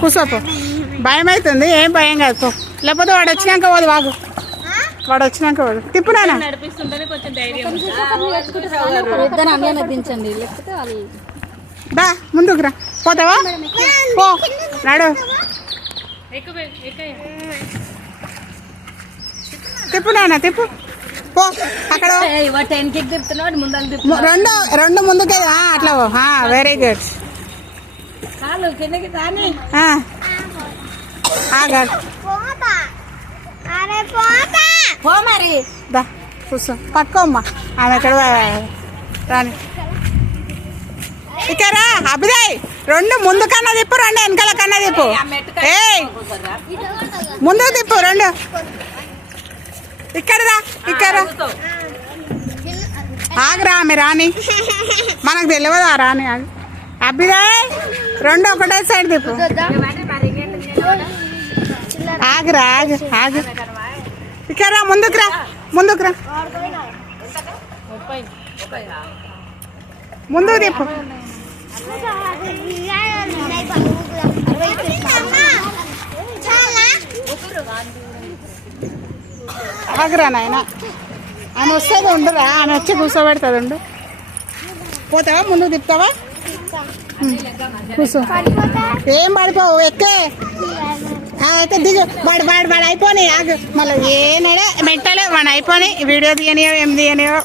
కూర్చోపో. భయం అవుతుంది, ఏం భయం కాదు పో. లేకపోతే వాడు వచ్చినాక పోదు, వాగు. వాడు వచ్చినాక పోదు. తిప్పు నాన్న. దా ముందుకు రా. పోతావా? పో నాడు. తిప్పు నాన్న, తిప్పు. పో అక్కడ రెండు ముందుకే. అట్లా వెరీ గుడ్. మరి దా కూర్చో. పట్టుకో అమ్మా. ఆమె ఎక్కడ రాని. ఇక్కడ అభిదయ్ రెండు ముందు కన్నా తిప్పు, రెండు వెనకాల కన్నా తిప్పు. ఏ ముందుకు తిప్పు రెండు. ఇక్కడ ఇక్కడ ఆగరా. ఆమె రాని, మనకు తెలియదు ఆ రాని. అభిదయ్ రెండు ఒకటే సైడ్ తిప్పు. ఆగరా, ఆగు ఆగు. ఇక్కడ రా, ముందుకు రా, ముందుకు రా. ముందుకు తిప్పు. ఆగరా నాయన. ఆమె వస్తుంది, ఉండరా. ఆమె వచ్చి కూర్చోబెడుతుంది, ఉండు. పోతావా? ముందుకు తిప్పుతావా? కూర్చో. ఏం పడిపోవు, ఎక్కే. అయితే దిగు. వాడు అయిపోయి ఆగు. మళ్ళీ ఏనాడే మెట్టలే వాడు అయిపోయి. వీడియో తీయనియో ఏం తీయనియో.